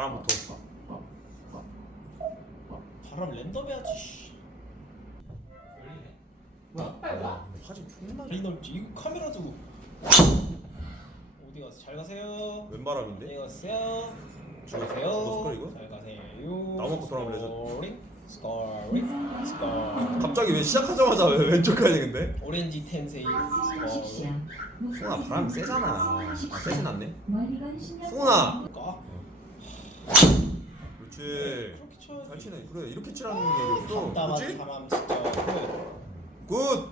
바람부터. 바람 랜덤 해야지. 씨. 뭐야? 빨리 와. 화질 존나 랜덤 이거 카메라도 어디 가서 잘 가세요. 웬 바람인데? 안녕히 가세요. 죽었어? 가세요. 죽었을걸, 이거? 잘 가세요. 나무 돌아가면 레전드. 스코링 스코링 스코링. 갑자기 왜 시작하자마자 왜 왼쪽 가야 되는데? 오렌지 텐세이 스코링. 승훈아 바람이 세잖아. 아 세진 않네. 승훈아 승훈아. 까? 그렇지. 그렇게 쳐야지. 잘 치네. 그래 이렇게 치라는 얘기였어. 그렇지? 사람 진짜. 그래. 굿.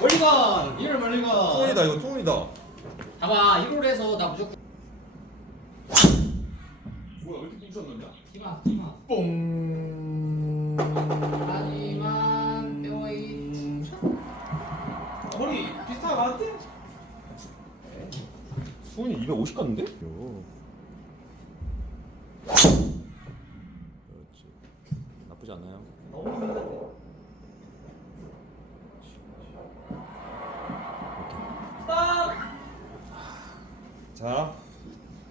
멀리 가. 이를 멀리 가. 투혼이다 이거 투혼이다. 봐봐 1홀에서 나 무조건. 뭐야 왜 이렇게 뭉쳤는데? 티마 티마. 뽕. 하지만 페어웨이. 거리 비슷한 거 같아? 수훈이 250 갔는데? 그렇지. 나쁘지 않아요. 너무. 자.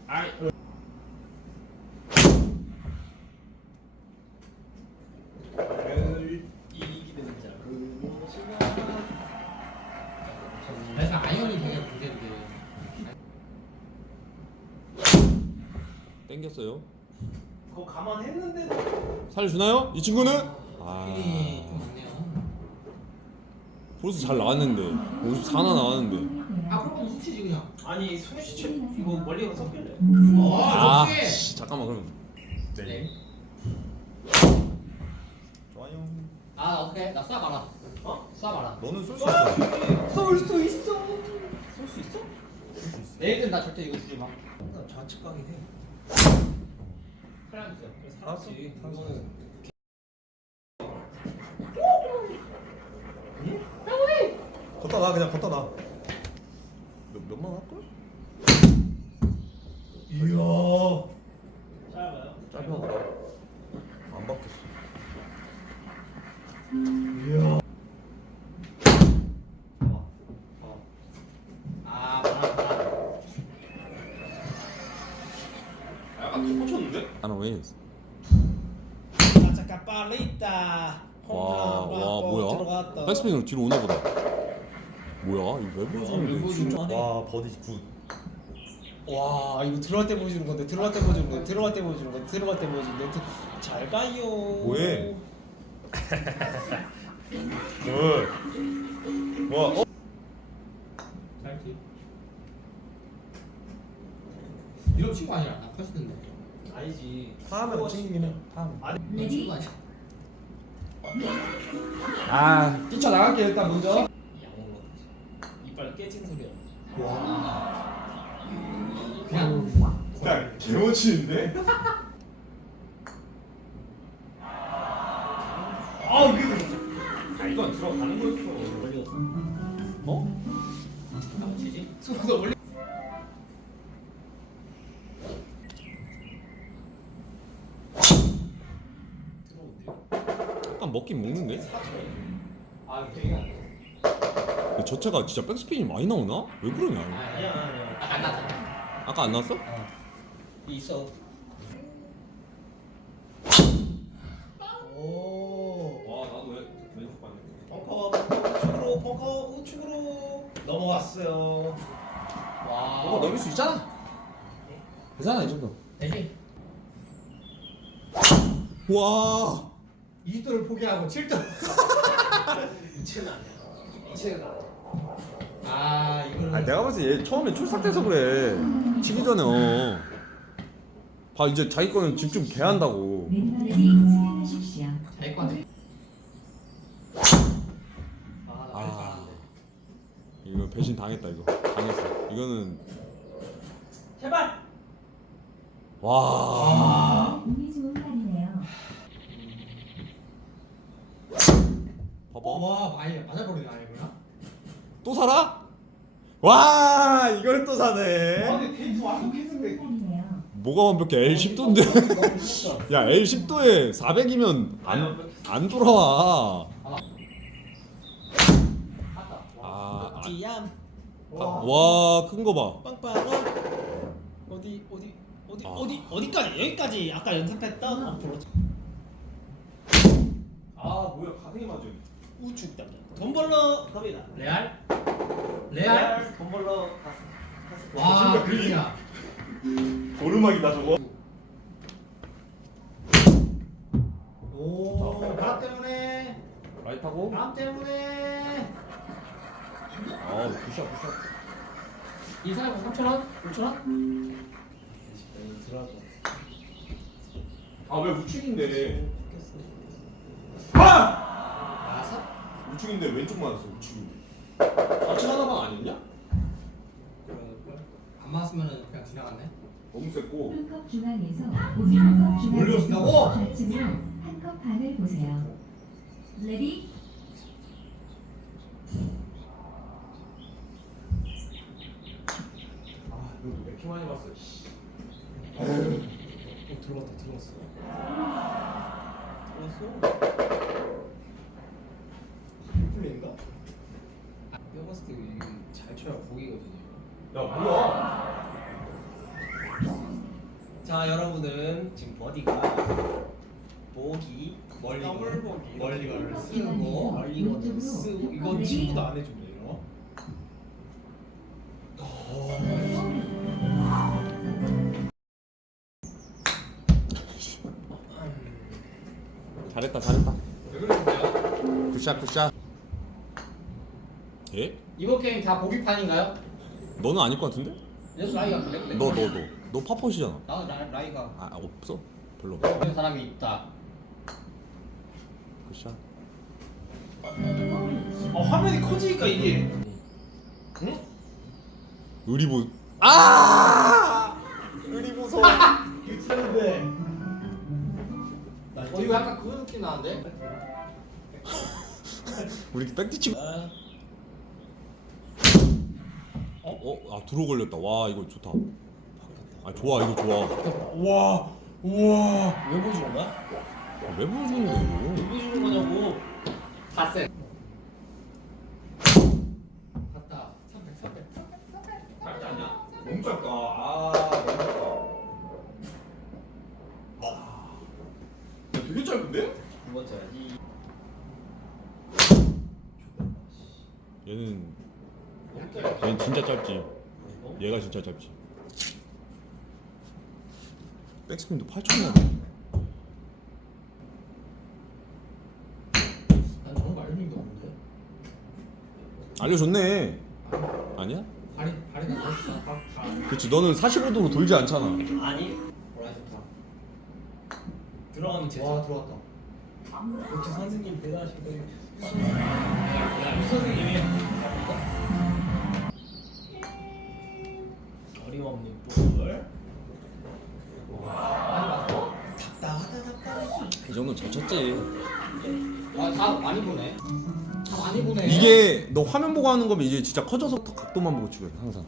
아이. 그래서 아이언이 되게 문제인데. 땡겼어요. 그거 감안했는데도 살려주나요? 이 친구는? 필이 좀 있네요. 벌써 잘 나왔는데 54나 나왔는데 아 그럼 후치지 그냥. 아니 소시 채 이거 멀리 가서 섞일래. 어아 역시. 씨, 잠깐만 그럼 네. 좋아요 아 어떻게? 나 쏴봐라. 어? 쏴봐라. 너는 쏠 수 있어 쏠수 있어. 쏠 수 있어? 내일은 나 절대 이거 주지 마. 나 좌측 해. 프랑스. 알았어. 이거는 걷다 놔 그냥 걷다 놔 몇, 몇만 할걸? 이야 아자까 빨리다. 와, 와 뭐야? 들어갔다. 백스핀으로 뒤로 오나 보다 뭐야? 이거 왜 보여주는 진짜 거야? 와 버디 굿 와 이거 들어갈 때 보여주는 건데 들어갈 때 보여주는 건데 들어갈 때 보여주는 건데 들어갈 때 보여주는 건데 잘 가요. 뭐해? 굿 와, 어? 짧지. 이런 친구 아니야? 나 컸는데. 아니지. 파하면 찡이긴 해 파하면 친구 아니야? 아 뛰쳐 나갈게 일단 먼저 양으로 이빨 깨진 소리야. 그냥 진짜 개멋지는데? 아 이게 아 이건 들어가는 거였어 멀리 갔어. 어? 나 치지. 소리가 멀리. 들어온대요. 약간 먹긴 먹는데? 아 되게 안 돼. 근데 저 차가 진짜 백스핀이 많이 나오나? 왜 그러냐 아니야 아니야. 아안 나잖아. 아까 안 나왔어? 있어. 오. 와 나도 왜 왼쪽 봤네 벙커가 벙커 우측으로 벙커 우측으로 넘어갔어요. 와. 어 넘길 수 있잖아 되잖아 이 정도 되지. 와 2도를 포기하고 7도. 이체는 아니야. 이체는 아니야. 아 이거는. 아 내가 봤을 때 얘 처음에 출삭돼서 그래 치기 전에 어. 봐 이제 자기 거는 집중 개 한다고 왼발이 수행하십시오. 자기 거네. 아나 아. 아. 이거 배신 당했다 이거 당했어 이거는 제발. 와 운이 좋은 날이네요. 봐봐 와 많이 맞아버리네 아니구나. 또 살아? 와 이걸 또 사네 근데 완벽했는데. 날이네요. 뭐가 완벽해 L 10도인데 야 L 10도에 400이면 안, 안 돌아와. 아, 지얌. 아, 와큰 거 봐 빵빵아. 어디 어디 어디 아. 어디 어디까지 여기까지 아까 연습했던 어프로치 아 뭐야 가생이 맞아 우측 담장. 돈 벌러 갑니다. 레알? 레알? 돈 벌러 갔- 와 그림이야? 오르막이다 저거. 오 바람 때문에. 라이트하고. 바람 때문에. 아 굿샷 굿샷. 이 사람 3천 원? 5천 원? 들어가죠 아왜 우측인데? 아! 우측인데 왼쪽 맞았어 우측인데 좌측 하나만 아니었냐? 안 맞았으면 그냥 지나갔네 너무 셌고 한컵 중앙에서 오미 한컵 중앙에서 올려준다고? 좌측으로 한컵 반을 보세요. 레디 아 이거 왜 이렇게 많이 봤어 씨. 어 들어갔다 들어갔어 들어갔어 플레인가? 내가 봤을 때 이거 잘 쳐야 보기거든요. 야 뭐야? 자 여러분은 지금 버디가 보기 멀리 더블 보기. 멀리건을 쓰고 멀리건을 쓰고 이건 친구도 안 해준대요 잘했다 잘했다. 왜? 굿샷 굿샷 예? 이번 게임 다 보기판인가요? 너는 아닐 것 같은데? 예수 라이가 그래? 너 너 너. 너 파포시잖아. 나는 라, 라이가. 아 없어? 별로 그런 사람이 있다. 굿샷 어 화면이 커지니까 이게. 응? 의리보. 아! 의리보소. 유튜브인데. 어 이거 약간 그거 느낌 나는데? 우리 백티치 아, 어? 어? 아 드로 걸렸다 와 이거 좋다 아 좋아 이거 좋아 와 우와 왜 보여주는 거야? 아, 왜 보여주는 거야 왜 이거 보여주는 거냐고 다세 갔다 300 300 짧지 않냐? 너무 짧다 아 너무 짧다 와 야, 되게 짧은데? 두 번째 이 얘는 얘는 짧지. 얘가 진짜 짧지. 백스핀도 8천이야 난 저런 거 알려준 게 없는데? 알려줬네. 아니야? 발이 발이 다 발, 발. 그치 너는 45도로 돌지 않잖아. 아니. 호라이 좋다. 들어가면 제자. 와 들어갔다. 역시 선생님 대단하신 거예요 유 선생님이 어림없는 볼? 답답하다 답답해 이 정도는 잘 쳤지. 와다 많이 보네. 다 많이 보네. 이게 너 화면 보고 하는 거면 이제 진짜 커져서 각도만 보고 치거든 항상.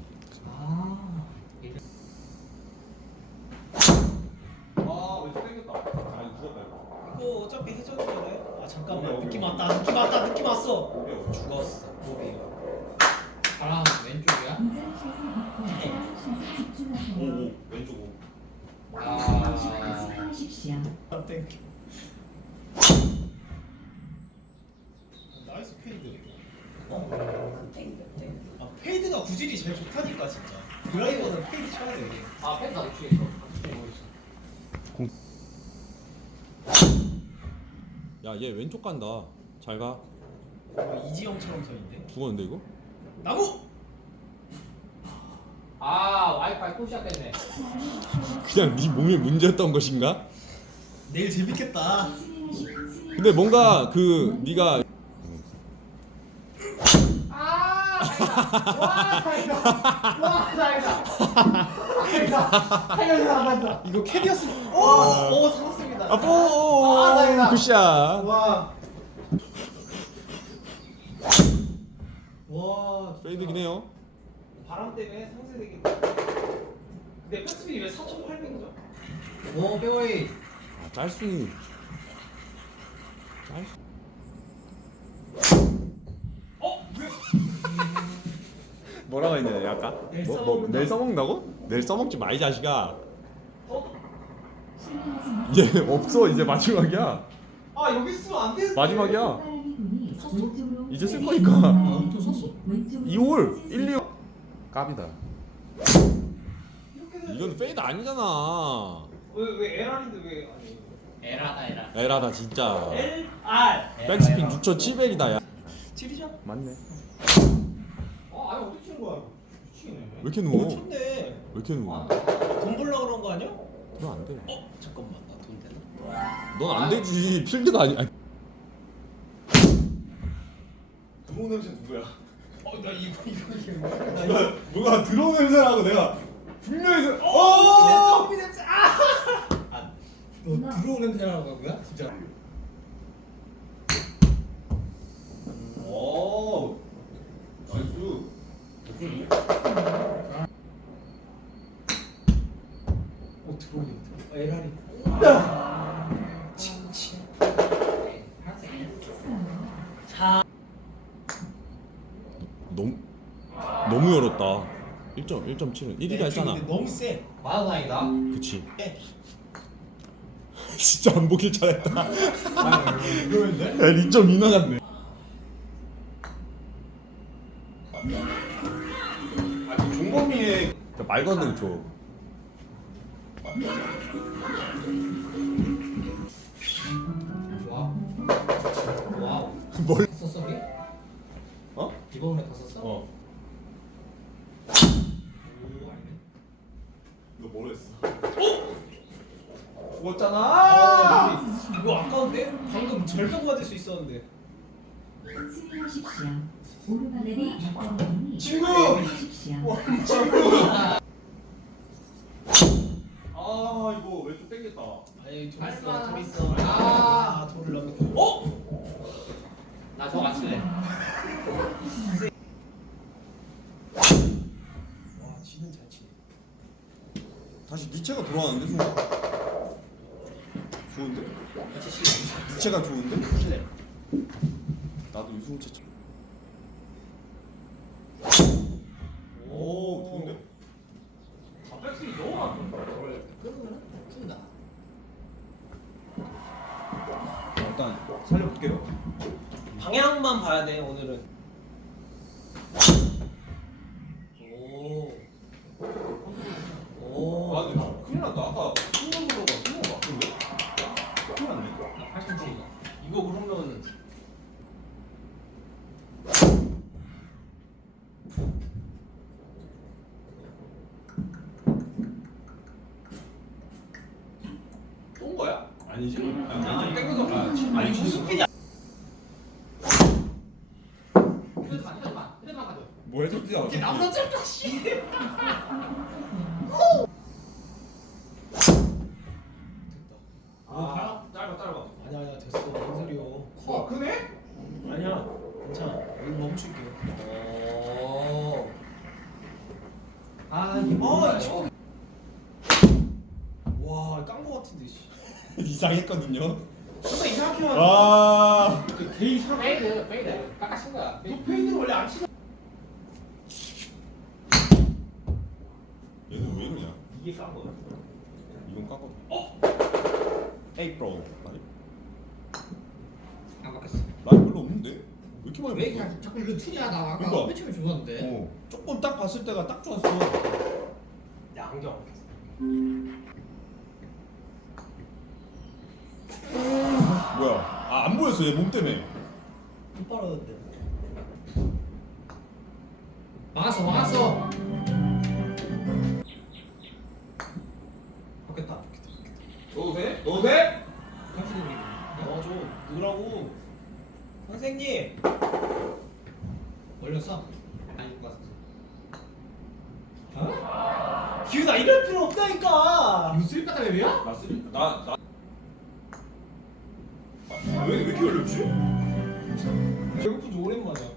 아아 왼쪽 땡겼다? 아 이거 죽었다 이거. 이거 어차피 해저드잖아요? 아 잠깐만. 느낌 왔다 느낌 왔다 느낌 왔어. 죽었어 보기 땡큐. 나이스 페이드. 아 페이드가 구질이 제일 좋다니까 진짜. 드라이버는 페이드 쳐야 돼. 아, 펜다 놓치게 있어. 야얘 왼쪽 간다. 잘가. 어, 이지영처럼 서 있는데? 죽었는데 이거? 나무! 아, 와이파이 또 시작됐네. 그냥 네 몸에 문제였던 것인가? 내일 재밌겠다 근데 뭔가 그 네가 아, 다행이다. 와, 다행이다. 와, 다행이다. 다행이다. 안 간다. 이거 캐리어스 오 오 살았습니다 아 뽀! 아, 다행이다. 굿샷 와 와, 페이드긴 해요 바람 때문에 상쇄되기 근데 백스핀이 왜 4,800이죠? 오, 페어웨이. 아 짤순이 짤 어? 왜? 뭐라고 했냐 아까? 내일 뭐, 뭐, 써먹는다고? 내일 써먹는다고? 내일 써먹지 마이 자식아 마세요. 얘 없어 이제 마지막이야 아 여기 쓰면 안 되는데 마지막이야 이제 쓸. 거니까 아, 또 썼어? 왼쪽으로 2홀 빼주세요. 1, 2홀 깝이다 이건 페이드 아니잖아 왜 왜 LR인데 왜 아니 에라다 에라. 에라다 진짜. L R. 백스핀 6,700이다 야. 7이죠? 맞네. 왜어 아니 어떻게 치는 거야? 미치겠네. 이렇게 못 누워? 왜 이렇게 누워? 돈 벌라 그런 거 아니야? 그럼 안돼. 어 잠깐만. 나 돈 되나? 넌 안 되지. 필드가 아니 아니. 들어온 냄새 누구야? 어나 이거 이거 이거. 나 누가, 이거. 누가 들어온 냄새라고 내가 분명히 들- 내 어! 커피 냄새. 아! 너 들어온 냄새 나는 거야? 진짜. 오 나이스. 어 들어오네. 어, LR이 칭칭. 너무 너무 열었다. 1점 1.7은. 1이라 했잖아. 너무 세. 마다다이다. 그치. 예. 진짜 안 보길 잘했다 이거인데? 야2.2 나갔네 아니 종범이의 말 건드려 줘 와우. 와우. 뭘? 다 썼어 우리? 어? 이번에 다 썼어? 어 오 아니네. 너 뭘 했어? 죽었잖아 아 이거 아까운데? 방금 절벽 맞을 수 있었는데 바람이 친구! 하십시오. 아 이거 왼쪽 땡겼다 아니 돌 있어. 돌 있어 아. 아 돌을 넣는 어? 나 저거 맞출래. 와 지는 잘 치네 다시 니체가 돌아왔는데 순간 니체가 좋은데? 나도 유승차 쳐. 오 좋은데? 아 백스윙 너무 많아 끊으면 푼다. 일단 살려볼게요 방향만 봐야 돼 오늘은 오. 아 오. 근데 큰일 났다 아까 승부로가 승부 맞던데? 큰일 났네 나 8cm. 이거 그러면 쏜 거야? 아니지? 아니 아, 왼쪽 땡겨서 가야지 아니 무슨 핀이야 휴대폰 휴대폰 휴대폰 가져. 뭐 해줬지 이게 나보다 짧다 씨 아 짧아 짧아 아니야 아니야 됐어 뭔 소리요 어 크네? 아니야 괜찮아 여기 멈출게 오. 아 이게 아, 뭐야? 이 친구. 와깐 거 같은데 씨 이상했거든요 정말 이상하게 만아개 이상해 페이드 페이드 깎아친 거야 원래 안 치잖아 얘는 왜 이러냐 이게 깐 거야 이건 깎아 어? 에이 프로 아니? 안 바꿨어. 나 별로 없는데? 왜 이렇게 많이 왜 먹어? 그냥 자꾸 틀이야 나 아까 그러니까. 맨 처음에 좋았는데. 어 조금 딱 봤을 때가 딱 좋았어 야 안경 뭐야 아 안 보였어 얘 몸 때문에 못 빨았는데. 막았어 막았어. 바뀌었다. 넣어도 돼? 넣어도 돼? 넣어줘 넣으라고 선생님 올렸어? 아니 못 갔어. 기훈아 이럴 필요 없다니까 이거 쓰리까다 맵이야? 나 쓰리 나나 왜, 왜 이렇게 어렵지? 배고프지 오랜만이야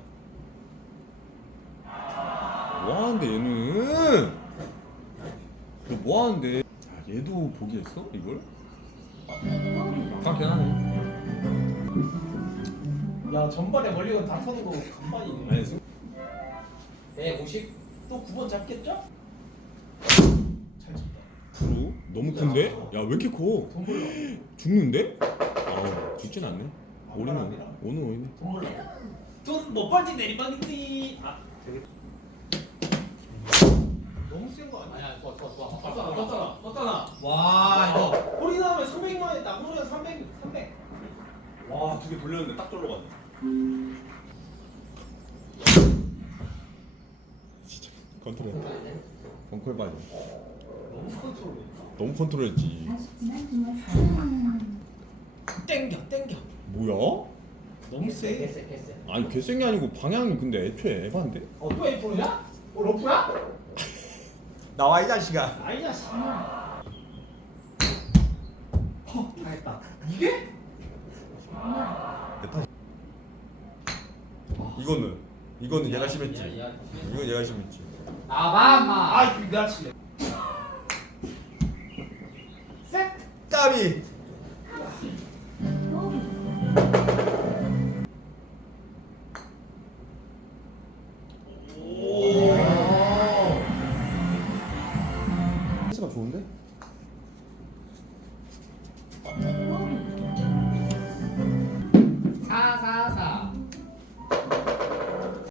뭐하는데 얘는 너 뭐하는데 아 얘도 포기했어 이걸? 깎긴 하네 야 전반에 멀리건 다 터는 거 간만이네 아니 승- 150. 또 9번 잡겠죠? 잘 쳤다 프로 너무 큰데? 야 왜 이렇게 커? 죽는데? 아 죽진 않네. 오리는 오는 오이네. 돈못 벌지 내리막이지. 아 되게 너무 센 거 아니야? 아니야 좋아 좋아 좋아 떴잖아 떴잖아 떴잖아. 와 이거 홀이 나오면 300만 했다. 홀이가 300 300. 와, 두 개 돌렸는데 딱 절로 갔네. 컨트롤. 벙커에 빠져. 너무 컨트롤. 너무 컨트롤했지. 땡겨 땡겨. 뭐야? 너무 세. 개쎄 개쎄 아니 개생이 아니고 방향이 근데 애초에 에반데? 어또 F냐? 어 러프야? 나와 이 자식아. 아이 자식. 어 당했다 이게? 이거는 이거는 얘가 심했지. 야, 야, 이건 얘가 심했지. 나봐 인마 아이 내가 칠래. 셋. 까비.